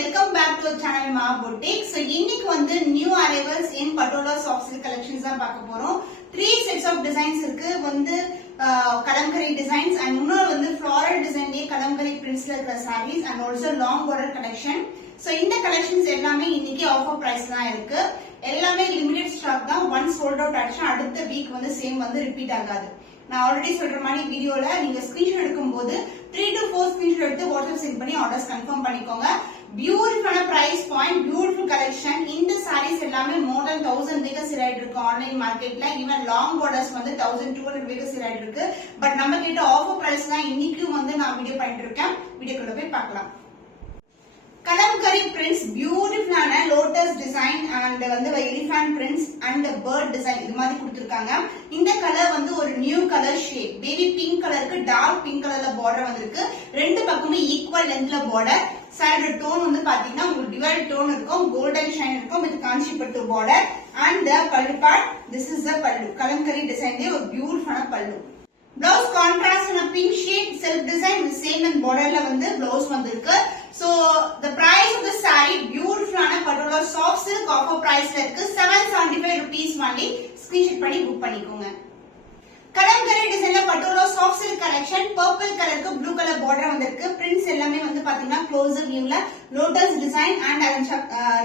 welcome back to our channel Ma Boutique. So இன்னைக்கு வந்து new arrivals in Patola soft silk collections தான் பார்க்க போறோம். 3 sets of designs இருக்கு. வந்து kalamkari designs and இன்னொரு வந்து floral designலயே kalamkari printsல இருக்கிற sarees and also long border collection. So இந்த collections எல்லாமே இன்னைக்கு offer price தான் இருக்கு. எல்லாமே limited stock தான். once sold out ஆச்சு அடுத்த வீக் வந்து சேம் வந்து ரிப்பீட் ஆகாது. நான் ஆல்ரெடி சொல்ற மாதிரி வீடியோல நீங்க ஸ்கிரீன்ஷாட் எடுக்கும்போது 3 to 4 ஸ்கிரீன்ஷாட் எடுத்து வாட்ஸ்அப் சென்ட் பண்ணி ஆர்டர்ஸ் கன்ஃபார்ம் பண்ணிக்கோங்க. பியூட்டிஃபுல்லான பிரைஸ் பாயிண்ட், பியூட்டிஃபுல் கலெக்ஷன். இந்த சாரீஸ் எல்லாமே மோர் தென் 1000 ரூபாய்க்கு சேல் ஆயிட்டு இருக்கு ஆன்லைன் மார்க்கெட்ல. ஈவன் லாங் பார்டர்ஸ் வந்து 1200 ரூபாய்க்கு சேல் ஆயிட்டு இருக்கு. பட் நம்ம கிட்ட ஆஃபர் பிரைஸ் தான் இன்னைக்கும் வந்து நான் வீடியோ பண்ணிட்டு இருக்கேன். வீடியோக்குள்ள போய் பார்க்கலாம். Kalamkari prints, பியூட்டிஃபுல்லான லோட்டஸ் டிசைன் அண்ட் வந்து elephant prints and bird design இது மாதிரி கொடுத்திருக்காங்க. இந்த கலர் வந்து ஒரு new colour shade, baby pink கலருக்கு டார்க் பிங்க் கலர்ல பார்டர் வந்திருக்கு. ரெண்டு பக்கமும் ஈக்குவல் லென்த்ல பார்டர். சாரியோட டோன் வந்து பாத்தீங்கன்னா உங்களுக்கு டிவைட் டோன் இருக்கும், கோல்டன் ஷைன் இருக்கும் with Kanchipattu border. And the pallu part, this is the பல்லு. கலம்கரி டிசைன்லயே ஒரு பியூட்டிஃபுல்லான பல்லு. Blouse contrast in a pink shade, self design with same and borderல வந்து blouse வந்திருக்கு. So the price of the saree beautiful ஆன Patola soft silk offer price ல இருக்கு. 775 rupees only. Screenshot பண்ணி book பண்ணிக்கோங்க. Kalamkari டிசைன்ல Patola soft silk collection, purple கலருக்கு blue color border வந்திருக்கு. prints எல்லாமே வந்து பாத்தீங்கன்னா closer viewல lotus design and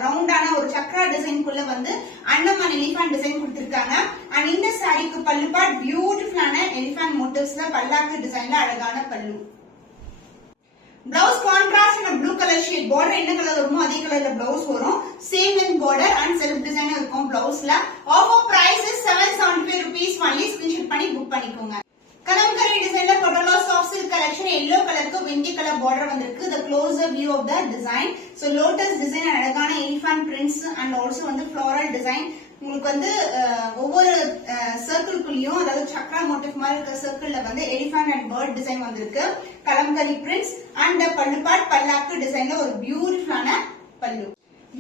ரவுண்டான ஒரு சக்ரா டிசைன் குள்ள வந்து அண்ணமான் எலிஃபண்ட் டிசைன் கொடுத்திருக்காங்க. and இந்த சாரிக்கு பல்லு பார்ட் பியூட்டிஃபுல்லான எலிஃபண்ட் மோட்டிவ்ஸ்ல பல்லாக்கு டிசைன்ல அழகான பல்லு. Blouse contrast in a blue color shade, border என்ன கலர் வருமோ அதே கலர்ல blouse வரும். same in border and self design இருக்கும் blouseல. offer price is 775 rupees only. screenshot பண்ணி book பண்ணிக்கோங்க. Kalamkari designல Patola soft silk collection yellow கலருக்கு வெண்டி கலர் border வந்திருக்கு. the closer view of the design. so lotus design அழகான elephant prints and also வந்து floral design. உங்களுக்கு வந்து ஒவ்வொரு சர்க்கிள்குள்ளயும் அதாவது சக்ரா மோட்டிவ் மாதிரி இருக்க சர்க்கிள்ல வந்து எலிஃபண்ட் அண்ட் பேர்ட் டிசைன் வந்திருக்கு. கலம்கரி பிரிண்ட்ஸ் அண்ட் பல்லு பார்ட் பல்லாக்கு டிசைன்ல ஒரு பியூட்டிஃபுல்லான பல்லு.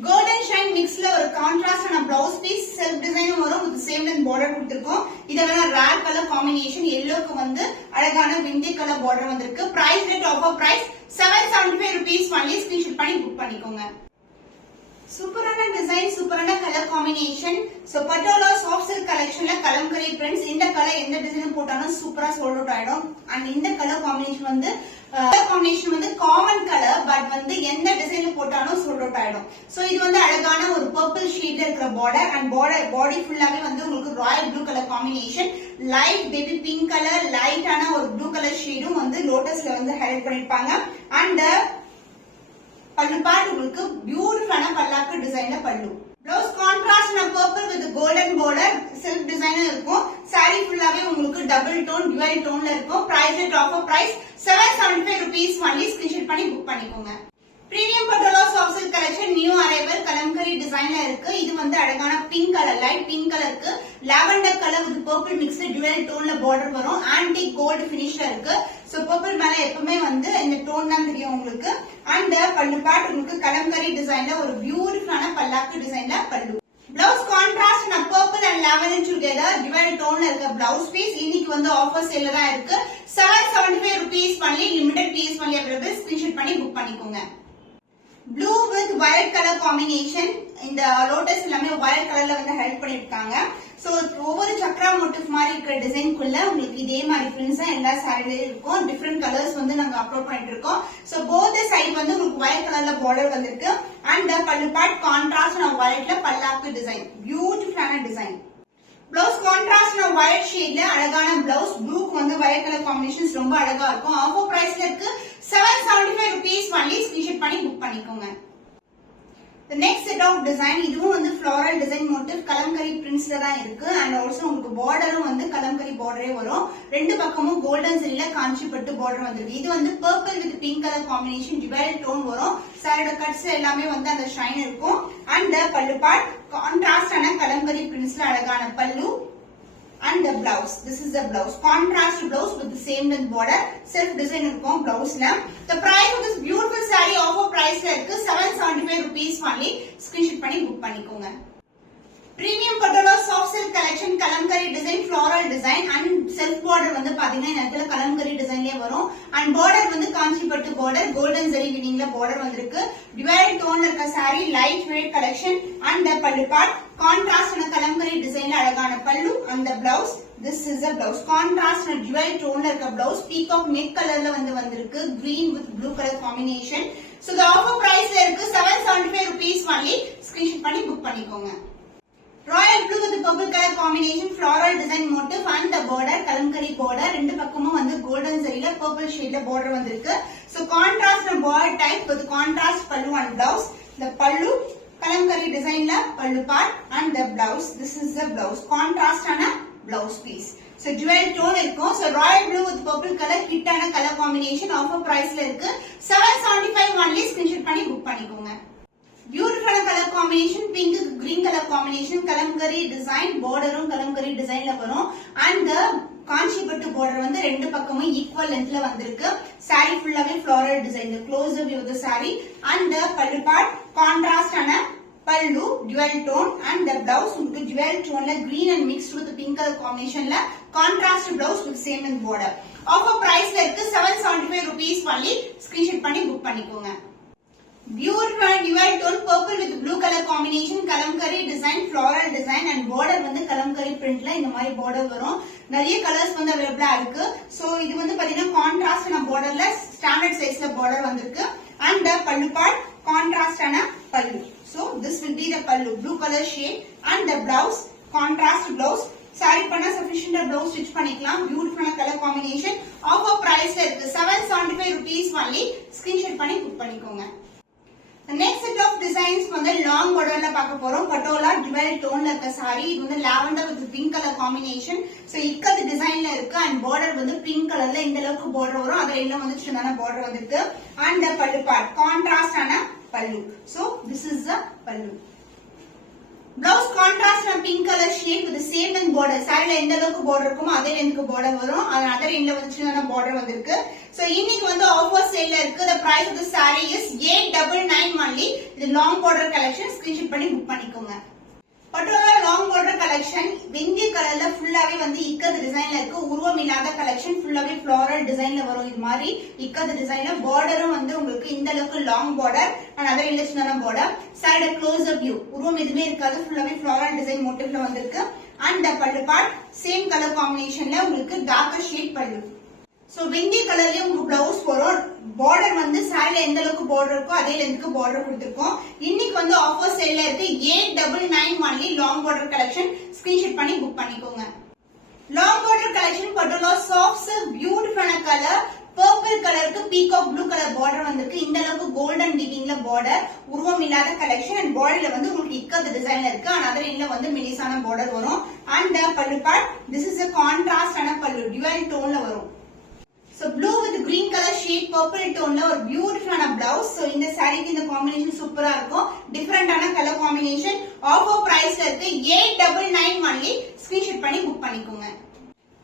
கோல்டன் ஷைன் மிக்ஸ்ல ஒரு கான்ட்ராஸ்டான பிளவுஸ் பீஸ், செல்ஃப் டிசைனும் வரும் வித் சேம் லென்த் பார்டர் கொடுத்திருக்கோம். இதெல்லாம் ரேர் கலர் காம்பினேஷன். எல்லோக்கு வந்து அழகான விண்டி கலர் பார்டர் வந்திருக்கு. Price rate offer price 775 rupees only. Screenshot பண்ணி புக் பண்ணிக்கோங்க. சூப்பரான டிசைன், சூப்பரான colour combination. So Patola soft silk collectionல கலம்கரி பிரிண்ட்ஸ். இந்த கலர் எந்த டிசைன் போட்டாலும் சூப்பரா சோல்ட் அவுட் ஆயிடும். அண்ட் இந்த கலர் காம்பினேஷன் வந்து காமன் கலர், பட் வந்து எந்த டிசைன்ல போட்டாலும் சோல்ட் அவுட் ஆயிடும். சோ இது வந்து அழகான ஒரு பர்பிள் ஷேட்ல இருக்கிற பார்டர் அண்ட் பாடி ஃபுல்லாவே வந்து உங்களுக்கு Royal blue colour combination. Light baby pink colour, லைட்டான ஒரு ப்ளூ கலர் ஷேடும் வந்து லோட்டஸ்ல வந்து ஹைலைட் பண்ணிருப்பாங்க. அண்ட் பல்லு பார்ட் உங்களுக்கு பியூட்டிஃபுல்லான பல்லாக்கு டிசைன்ல பல்லு. Blouse contrast in a purple with golden border, self design இருக்கும். saree ஃபுல்லாவே உங்களுக்கு டபுள் டோன், dual டோன்ல இருக்கும். price rate offer price 775 rupees only. screenshot பண்ணி புக் பண்ணிக்கோங்க. Premium Patola soft silk collection new arrival Kalamkari designல இருக்கு. இது வந்து அழகான பிங்க் கலர், லைட் பிங்க் கலருக்கு lavender colour with purple mixed dual டோன்ல border வரும். ஆன்டிக் கோல்ட் ஃபினிஷ்ல இருக்கு. சோ பர்பிள் மேல எப்பவுமே வந்து இந்த டோன் தான் தெரியும் உங்களுக்கு. அண்ட் பல்லு பார்ட் உங்களுக்கு கலம்கரி டிசைன்ல ஒரு பியூட்டிஃபுல்லான பல்லாக்கு டிசைன்ல பல்லு. Blouse contrast in a purple and lavender together, dual tone ல இருக்க blouse piece. இன்னைக்கு வந்து ஆஃபர் சேல்ல தான் இருக்கு. 775 rupees only. limited piece only available. screenshot பண்ணி புக் பண்ணிக்கோங்க. Blue with violet color combination. இந்த லோட்டஸ் எல்லாமே violet கலர்ல வந்து ஹைலைட் பண்ணிருக்காங்க. சோ ஒவ்வொரு சக்ரா மோட்டிவ் மாதிரி இருக்கிற டிசைன்க்குள்ள உங்களுக்கு இதே மாதிரி பிரிண்ட்ஸ் எல்லா சாரிலயும் இருக்கும். டிஃபரெண்ட் கலர்ஸ் வந்து நாங்க அப்லோட் பண்ணிட்டு இருக்கோம். சோ போத் சைடு வந்து உங்களுக்கு violet கலர்ல பார்டர் வந்திருக்கு. அண்ட் பல்லு பார்ட் கான்ட்ராஸ்ட் violetல பல்லாக்கு டிசைன், பியூட்டிஃபுல்லான டிசைன். Blouse contrast violet ஷேட்ல அழகான பிளவுஸ். ப்ளூக்கு வந்து violet கலர் காம்பினேஷன்ஸ் ரொம்ப அழகா இருக்கும். ஆஃபர் பிரைஸ்ல இருக்கு 775 rupees only. screenshot பண்ணி புக் பண்ணிக்கோங்க. The next set of design, இதுவும் வந்து floral design motif கலம்கரி printsல தான் இருக்கு. and also உங்களுக்கு பார்டரும் வந்து கலம்கரி பார்டரே வரும். ரெண்டு பக்கமும் கோல்டன் ஜரில காஞ்சிபட்டு பார்டர் வந்திருக்கு. இது வந்து purple with pink color combination dual tone வரும். சாரியோட கட்ஸ் எல்லாமே வந்து அந்த ஷைன் இருக்கும். and பல்லு பார்ட் கான்ட்ராஸ்ட் ஆன கலம்கரி printsல அழகான பல்லு. and the blouse, this is the blouse, contrast blouse with the same length border, self design இருக்கும் blouseல. the price of this beautiful saree offer price ல இருக்கு 775 rupees only. screenshot பண்ணி book பண்ணிக்கோங்க. Premium patola soft silk collection kalamkari design floral design and self border வந்து பாத்தீங்கன்னா இந்த இடத்துல கலம்கரி டிசைன்லயே வரும் அண்ட் பார்டர் வந்து காஞ்சிபட்டு பார்டர் கோல்டன் ஜரி வினிங்ல பார்டர் வந்திருக்கு டுவல் டோன்ல இருக்க sorry light weight collection and பல்லு பார்ட் கான்ட்ராஸ்ட் ஆன கலம்கரி டிசைன்ல அழகான பல்லு அந்த blouse this is a blouse contrast and dual tone la irukka blouse peacock neck color la vandirukku green with blue color combination so the offer price la irukku 775 rupees only screenshot panni book pannikonga royal blue with purple color combination floral design motif and the border kalamkari border rendu pakkamum vandu golden zari la purple shade la border vandirukku so contrast and border type with contrast pallu and blouse the pallu kalamkari design la pallu part and the blouse this is the blouse contrast ana blouse piece so dual tone irukum so royal blue with purple color hit ana color combination offer price la irukku 775 only screenshot panni book pannikonga beautiful color combination pink green color combination kalamkari design borderum kalamkari design la varum and the காஞ்சிபட்டு border வந்து ரெண்டு பக்கமும் equal லென்த்ல வந்திருக்கு saree ஃபுல்லாவே floral design the closer view of the saree and the pallu part contrast ana pallu dual tone and the blouse with dual tone la green and mixed with pink color combination la contrast blouse with same in border offer price la irukku 775 rupees only screenshot panni book pannikonga beautiful dual tone purple with blue color combination kalamkari design floral design and border வந்து kalamkari print la இந்த மாதிரி border வரும் நிறைய colours வந்து அவேலபிளா இருக்கு so இது வந்து பாத்தீங்கன்னா கான்ட்ராஸ்ட் ஆன borderல ஸ்டாண்டர்ட் சைஸ்ல border வந்திருக்கு and the pallu part contrast ஆன pallu so this will be the pallu blue color shade and the blouse contrast blouse saree பண்ண sufficient blouse stitch பண்ணிக்கலாம் beautiful color combination offer price ல இருக்கு 775 rupees only screenshot பண்ணி book பண்ணிக்கோங்க the next set of designs வந்து long border ல பார்க்க போறோம் patola dual tone ல இருக்க saree இது வந்து lavender with pink color combination so இக்கது டிசைன்ல இருக்கு and border வந்து pink கலர்ல இந்த அளவுக்கு border வரும் அதுல என்ன வந்து சின்னதான border வந்திருக்கு and the pallu part contrast ஆன pallu so this is the pallu blouse contrast and pink color shade with the same length border saree la எந்த அளவுக்கு border இருக்குமோ அதே லென்த்க்கு border வரும் அது அதர் எண்ட்ல வந்து சின்னதான border வந்திருக்கு so இன்னைக்கு வந்து ஆஃபர் சேல்ல இருக்கு the price of the saree is 899 only இது long border collection screenshot பண்ணி book பண்ணிக்கோங்க பட்டோலா லாங் பார்டர் கலெக்ஷன் வெந்தி கலர்ல ஃபுல்லாவே வந்து இக்கது டிசைன்ல இருக்கு உருவம் இல்லாத கலெக்ஷன் ஃபுல்லாவே ஃப்ளோரல் டிசைன்ல வரும் இது மாதிரி இக்கது டிசைன்ல பார்டரும் வந்து உங்களுக்கு இந்த அளவுக்கு long border and other international border side close up view உருவம் எதுவுமே இருக்காது ஃபுல்லாவே ஃப்ளோரல் டிசைன் மோட்டிவ்ல வந்திருக்கு அண்ட் பல்லு பார்ட் சேம் கலர் காம்பினேஷன்ல உங்களுக்கு டார்க்கர் ஷேட் பல்லு சோ வெந்தி கலர்லயே உங்களுக்கு பிளவுஸ் வரும் பார்டர் வந்து சாரில எந்த அளவுக்கு பார்டர் இருக்கோ அதே லென்த்க்கு பார்டர் கொடுத்திருக்கோம் இன்னைக்கு வந்து ஆஃபர் சேல்ல இருக்கு 899 only long border collection screenshot பண்ணி புக் பண்ணிக்கோங்க long border collection patola soft silk பியூட்டிஃபுல்லான கலர் பர்பிள் கலருக்கு பீகாக் ப்ளூ கலர் பார்டர் வந்திருக்கு இந்த அளவுக்கு கோல்டன் வீவிங்ல பார்டர் உருவம் இல்லாத கலெக்ஷன் அண்ட் பார்டர்ல வந்து உங்களுக்கு இக்கது டிசைன்ல இருக்கு அண்ட் அதர் எண்ட்ல வந்து மெலிசான பார்டர் வரும் அண்ட் பல்லு part this is a contrast ஆன பல்லு டுவல் டோன்ல வரும் So blue with green color shade purple tone la or beautiful ana blouse so இந்த saree இந்த combination சூப்பரா இருக்கும் different ana color combination offer price la இருக்கு 899 only screenshot பண்ணி book பண்ணிக்கோங்க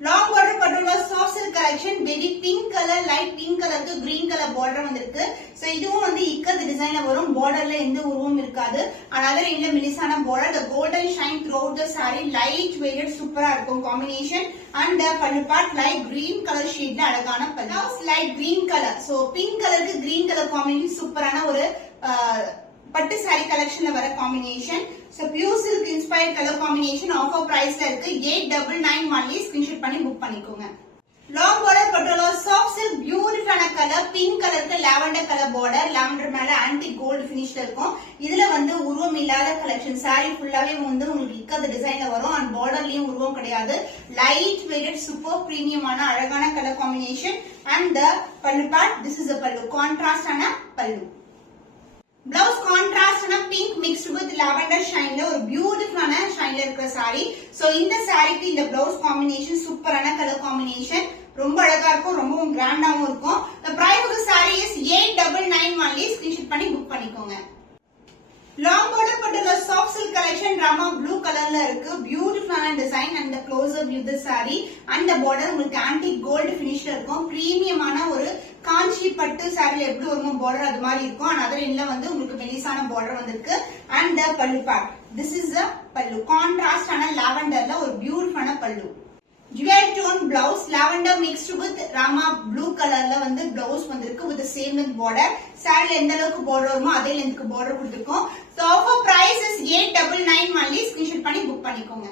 long border patola soft silk collection baby pink color light pink color க்கு green color border வந்திருக்கு so இதுவும் வந்து இக்கது டிசைன்ல வரும் borderல எந்த உருவம் இருக்காது அதனால இந்த மெலிசான border the golden shine throughout the saree light weighted சூப்பரா இருக்கும் combination and the pallu part light green color shade ல அழகான blouse light green color so pink color க்கு green color combination சூப்பரான ஒரு பட்டு saree collection ல வர combination so pure silk inspired color combination offer price ல இருக்கு 899 only screenshot பண்ணி book பண்ணிக்கோங்க long border patola soft silk beautiful ana color pink color க்கு lavender color border lavender மேல antique gold finish ல இருக்கும் இதுல வந்து உருவம் இல்லாத collection saree ஃபுல்லாவே வந்து உங்களுக்கு இக்கது டிசைன்ல வரும் and borderலயும் உருவம் கிடையாது light weighted super premium ஆன அழகான color combination and the pallu part this is a pallu contrast ஆன pallu blouse contrast na pink mixed with lavender shine la or beautiful ana shine la irukra saree so இந்த சாரிக்கு இந்த blouse combination super ana color combination ரொம்ப அழகா இருக்கும் ரொம்ப கிராண்டாவும் இருக்கும் the price of the saree is 899 only screenshot பண்ணி book பண்ணிக்கோங்க long border patola soft silk collection rama blue color la irukku beautiful ana design and the closer view the saree and the border உங்களுக்கு antique gold finish la இருக்கும் premium ஆன ஒரு காஞ்சி பட்டு சாரில எப்படி வருமோ border அது மாதிரி இருக்கும் and அதர் எண்ட்ல வந்து உங்களுக்கு மெலிசான border வந்திருக்கு and the pallu part this is the pallu. Contrast ஆன லாவெண்டர்ல ஒரு பியூட்டிஃபுல்லான pallu. Jewel tone blouse, lavender mixed with Rama blue கலர்ல வந்து பிளவுஸ் வந்திருக்கு வித் சேம் லென்த் பார்டர். சாரில எந்த அளவுக்கு பார்டர் வருமோ அதே லென்த்க்கு பார்டர் கொடுத்திருக்கோம். So offer price is 899 only. Screenshot பண்ணி புக் பண்ணிக்கோங்க.